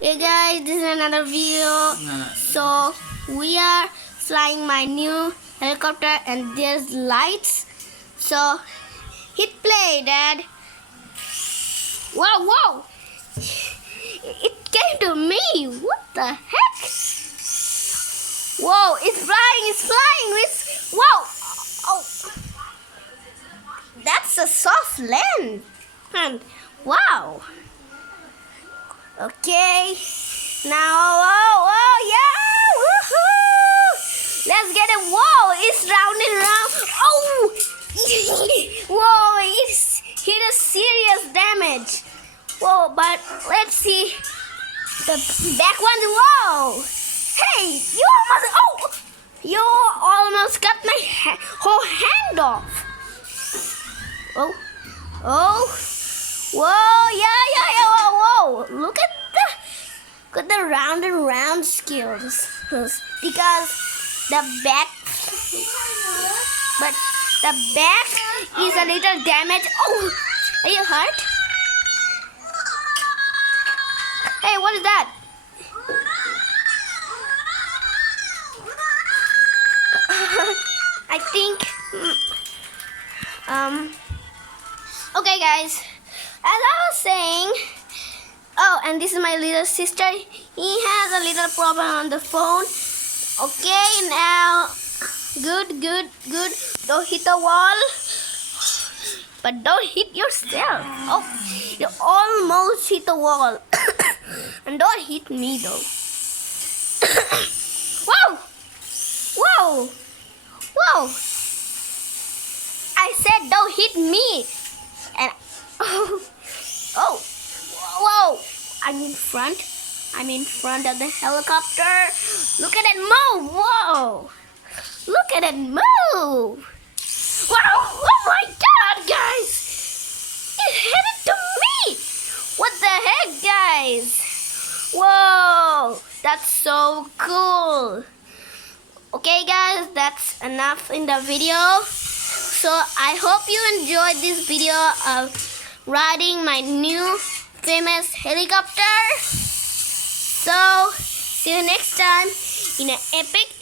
Hey guys, this is another video. So we are flying my new helicopter and there's lights. So hit play, Dad. Whoa, whoa! It came to me. What the heck? Whoa! It's flying! It's flying! It's whoa! Oh, that's a soft land. And wow. Okay. Now, whoa, yeah! Woohoo! Let's get it. Whoa! It's rounding around. Oh! Whoa! It's hit a serious damage. Whoa! But let's see the back one. Whoa! Hey! You almost cut my whole hand off. Oh! Oh! Whoa! Yeah! Whoa! Look at the round and round skills, because the back is a little damaged. Oh, are you hurt? Hey, what is that? I think. Okay, guys. As I was saying. Oh, and this is my little sister. He has a little problem on the phone. Okay, now, good. Don't hit the wall, but don't hit yourself. Oh, you almost hit the wall. And don't hit me though. Whoa! I said don't hit me. And oh. Whoa! I'm in front of the helicopter. Look at it move! Whoa! Look at it move! Wow! Oh my God, guys! It headed to me! What the heck, guys? Whoa! That's so cool! Okay, guys, that's enough in the video. So I hope you enjoyed this video of riding my new famous helicopter. So see you next time in an epic